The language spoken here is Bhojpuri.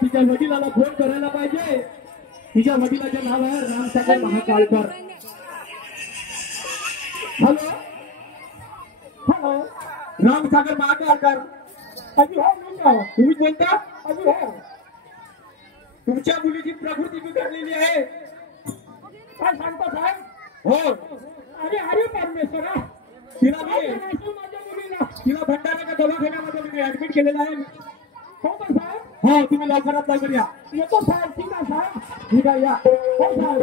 तिच्या वडिलाला फोन करायला पाहिजे. तिच्या वडिलाचे नाव आहे रामसागर महाकाळकर. Hello hello Ramsagar Mahakalkar. अजी हो तुम्ही बोलता. अजी हो तुमच्या मुलीची प्रकृती बिघडलेली आहे. काय सांगता साहेब? हो. अरे अरे परमेश्वरा तिला भंडारा का दवाखान्यामध्ये मी ऍडमिट केलेला आहे. हो का साहेब? हो तुम्ही लवकरात लवकर या. येतो साहेब. ठीक आहे साहेब. ठीक आहे या. हो साहेब.